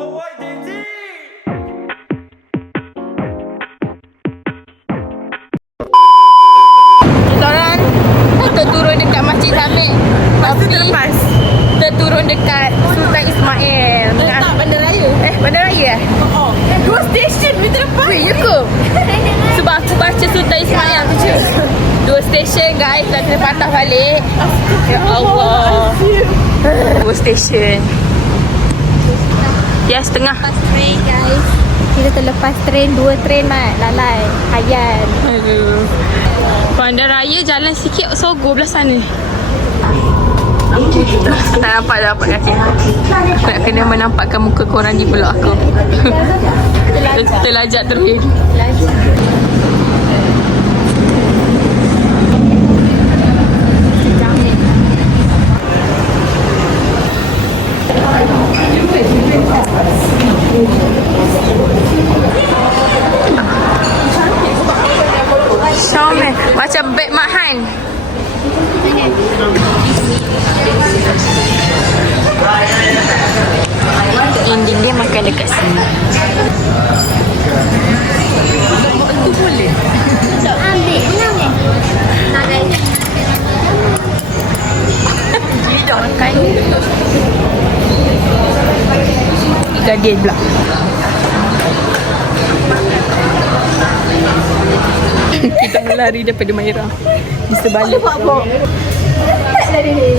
Kita orang terturun dekat Masjid Hamid. Tapi terturun dekat Sultan Ismail. Tak, Bandaraya. Bandaraya eh? Oh. 2 stesen meter lepas. Weh, ya ke? Sebab aku baca Sultan Ismail tu je. 2 stesen guys, dah kena patah balik. Ya Allah. 2 stesen. Ya, setengah. Lepas train guys. Kita terlepas train 2 train mat. Lalai. Hayan. Aduh. Bandaraya jalan sikit Sogo belah sana. Tak nampak kaki. Aku nak kena menampakkan muka korang di blog aku. Terlajak terus. Syamel macam beg Mak Han. Indin dia makan dekat sini. Itu boleh. Ambil. Senang ni. Nak guys. Lidah makan. Ikan dia pula. Kita berlari daripada Maira. Di sebalik.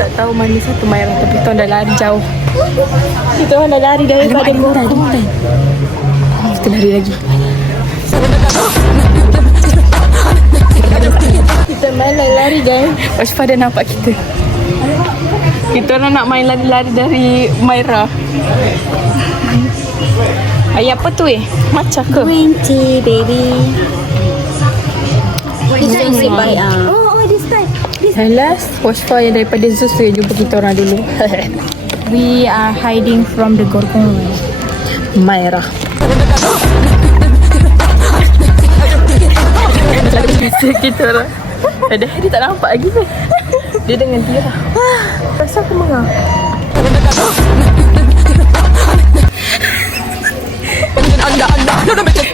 Tak tahu mana satu Maira, tapi kita dah lari jauh. Kita orang dah lari daripada Maira. Kita lari lagi. Kita main lari guys. Waspa dah nampak kita. Kita orang nak main lari-lari dari Maira. Ayah apa tu Macam ke? Green tea baby. Oh, this time. Last Waspa yang daripada Zeus tu yang jumpa kita orang dulu. We are hiding from the Gorgon. Maira. Kita orang. Ada dia tak nampak lagi kan? Dia dengan Tira. Pasal aku mengah.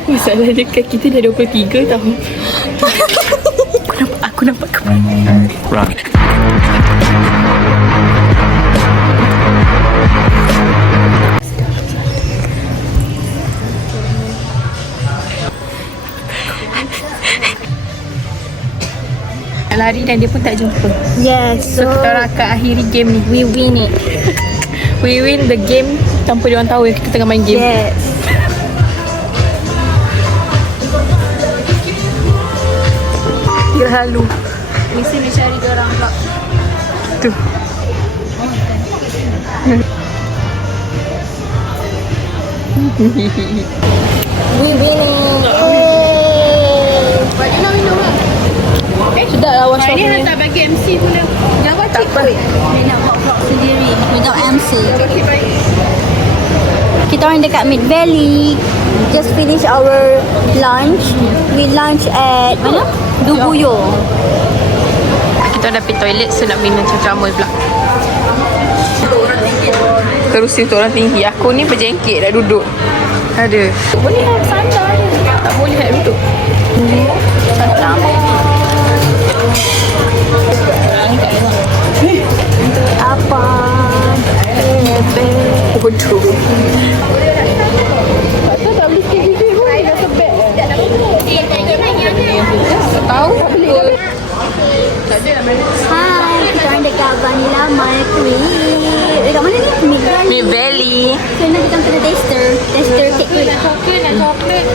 Masalah dekat kita dah 23 tahun. Aku nampak kepala. Run. Lari dan dia pun tak jumpa. Yes. So kita orang akan akhiri game ni. We win it. We win the game tanpa dia orang tahu yang kita tengah main game. Yes. Dia halu. Mesti nak cari dia orang pula. Tu. We winning. But you know lah. Sudah lah Waspa Ini punya. hantar bagi MC pula. Jangan Tak apa. Dia nak vlog sendiri without MC. Okay, baik. Kita orang dekat Mid Valley. Just finish our lunch. We lunch at mana? Dubuyo. Kita dah pergi toilet, so nak minum ceramah pula. Kerusi untuk orang tinggi. Aku ni berjengkit dah duduk. Ada. Boleh lah sandar je. Tak boleh nak duduk. Ceramah. Apa? Bodoh. Patut tak boleh sikit gigi pun. Dah sebab. Tak tahu apa. Hai, kita orang dekat Vanilla Marquee. Dekat mana ni? Mid Valley. Mid Valley. So, nanti kita kena tester cake tu. Coklat.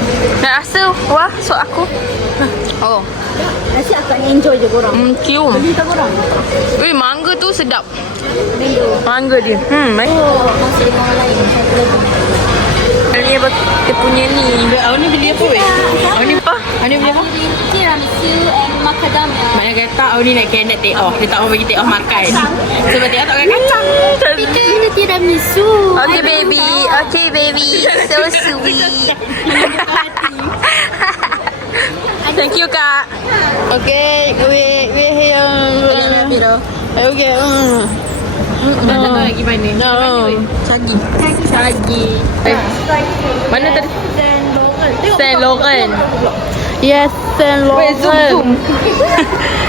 Nak rasa? Wah, so aku. Oh. Nasi akan enjoy je korang. Cium. Beli tak korang? Weh, mangga tu sedap. Mendo. Mangga dia. Oh, masih dengan orang lain. Satu lagi. Ni apa? Dia punya ni. Awak ni beli apa weh? Awak ni apa? Awak ni beli apa? Tiramisu and macadamia. Mana kata awak ni nak kena take off. Dia tak mau bagi take off makan. Sebab dia tak makan kacang. Kita ada tiramisu. Okay baby. Okay baby. So sweet. Thank you kak. Okay, we here. Okay. Dah tak tahu lagi mana. Cagi. Mana tadi? Saint Laurent. Yes, Saint Wait, zoom.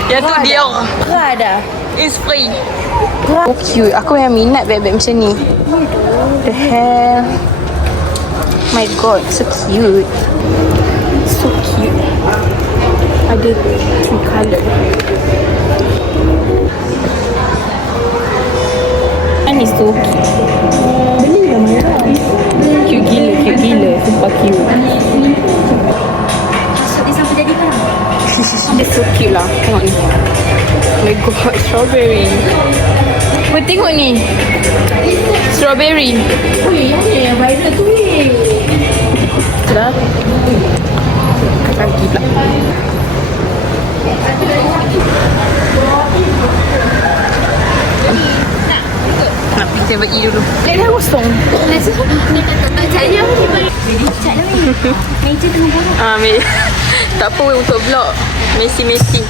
Yang tu dia. Prada. It's free. Oh cute. Aku yang minat beg-beg macam ni. The hell. My god, so cute. So cute. Ada 3 colour. And it's so cute. Beli lah Maya. Cute gila. Sumpah cute. Dia sampai jadi kan? Dia so cute lah. Tengok ni. Oh my god, strawberry. Weh, tengok ni. Strawberry. Yang viral tu Dah. Kaki pula. Nak pergi table E dulu. Lek dah kosong. tak cari apa ni. Cat lah ni. Meja tengah borong. Tak apa weh, untuk vlog. Messi.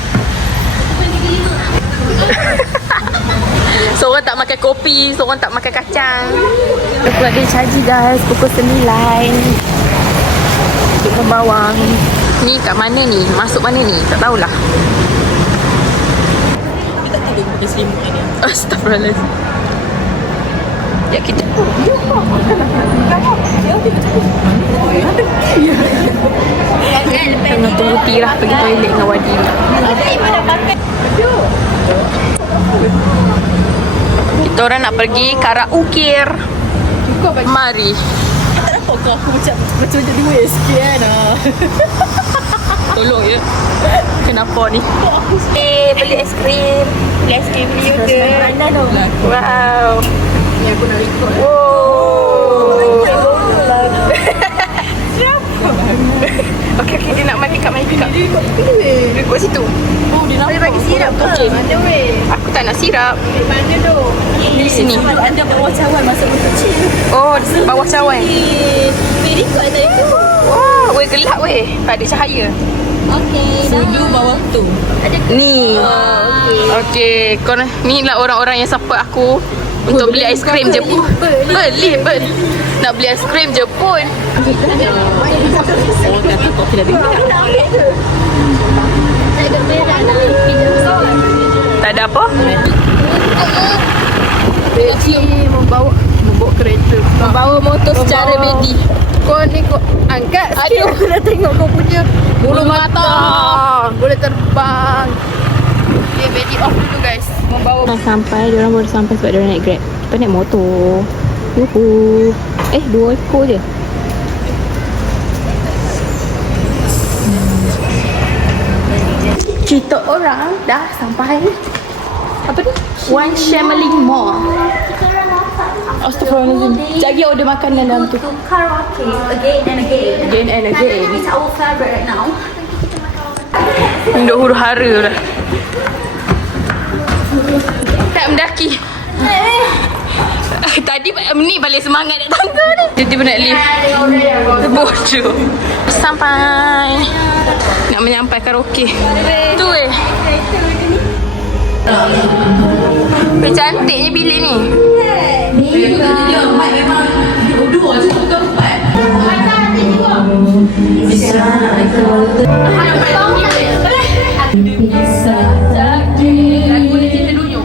Seorang tak makan kopi, seorang tak makan kacang. Aku ada caji guys, pukul 9. Duduk bawang. Ni kat mana ni? Masuk mana ni? Tak tahulah. Astaghfirullahaladzim. Ya kita tengah tunggu Tirah pergi toilet dengan Wadi. Kita orang nak pergi karaoke. Mari. Tak nampak kau aku macam dua sikit kan. Tolong ya. Kenapa ni? Beli es krim. Beli es krim juga. Mana tu? Wow. Ni aku nak record. Okey, dia nak main pick up. Rekod situ. Oh, dia Boleh bagi sirap ke? Okey. Mana weh? Aku tak nak sirap. Mana tu? Di sini. Anda bawa cawan masuk ke kecil. Oh, bawah cawan. Very good tadi tu. Wah, weh gelap weh. Tak ada cahaya. Okey, Dulu bawah tu. Ni. Okey, kau ni lah orang-orang yang support aku untuk beli aiskrim je pun. Beli. Nak beli aiskrim je pun. Oh, kata kau kena dengar. Tak ada apa? Bedi membawa kereta. Membawa motor secara bedi. Kau ni kau angkat sikit. Aduh. Aku dah tengok kau punya bulu mata. Boleh terbang. Okay, bedi off dulu guys. Membawa. Dah sampai, diorang baru sampai sebab diorang naik Grab. Kita naik motor. Yuhu. 2 ekor je. Kita orang dah sampai apa ni? One Shamaling Mall. Astaghfirullahaladzim. Jagi order makanan dalam tu. Karaoke again and again. It's our favorite right now. Duk huru hara dah. Tak mendaki. Tadi ni balik semangat nak tangga ni. Tiba-tiba nak lift. Bodoh. Sampai. Nak menyampai karaoke. Tu cantiknya bilik ni. Boleh cerita dulu.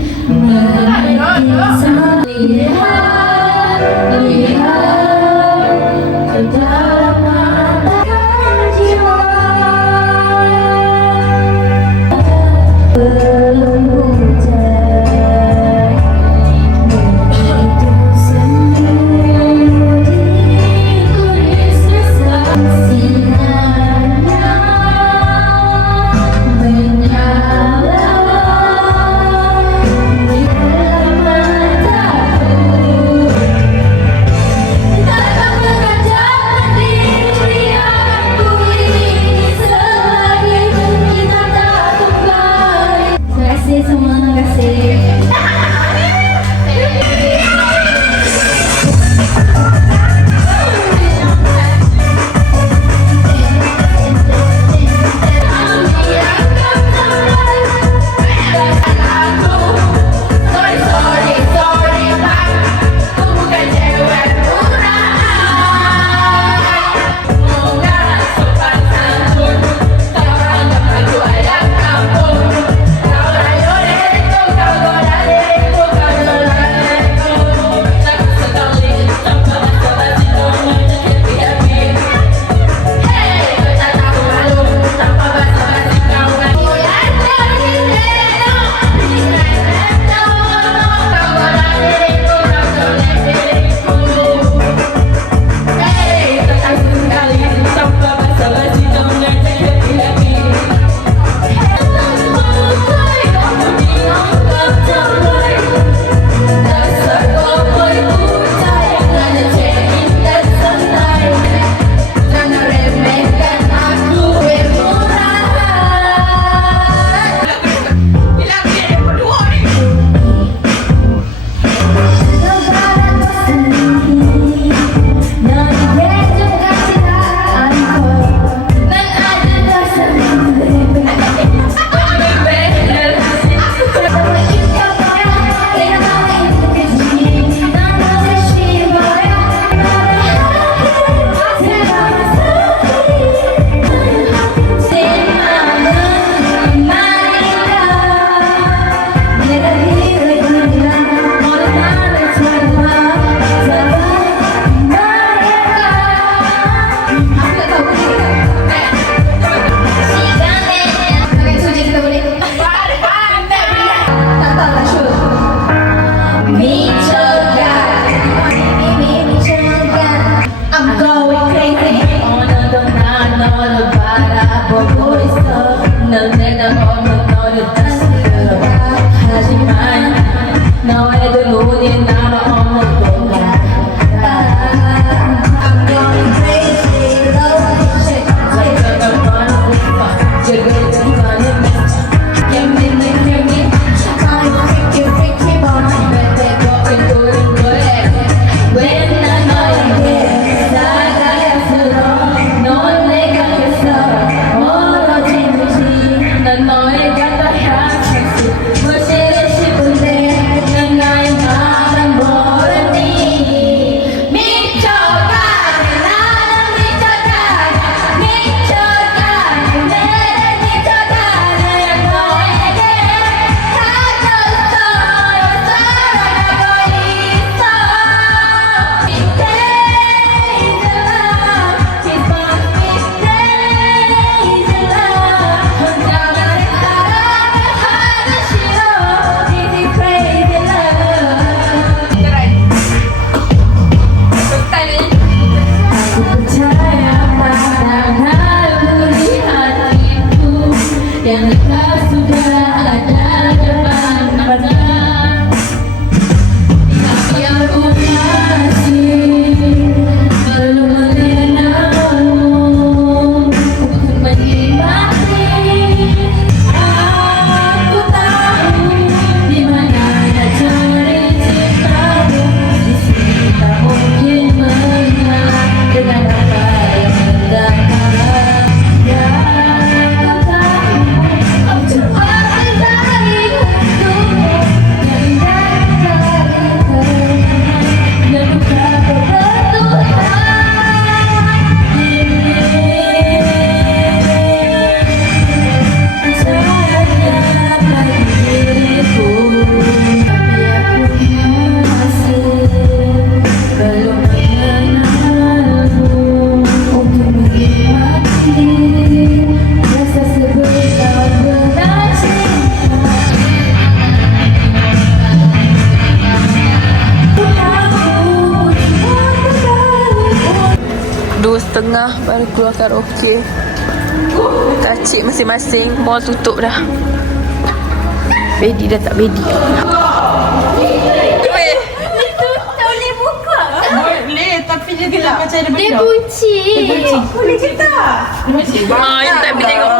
tengah baru keluar karaoke. Kacik masing-masing. Mall tutup dah. Bedi dah tak bedi. Boleh, tapi dia tidak macam ada benda. Dia bunyi. Boleh kita. Ah, you tak boleh tengok.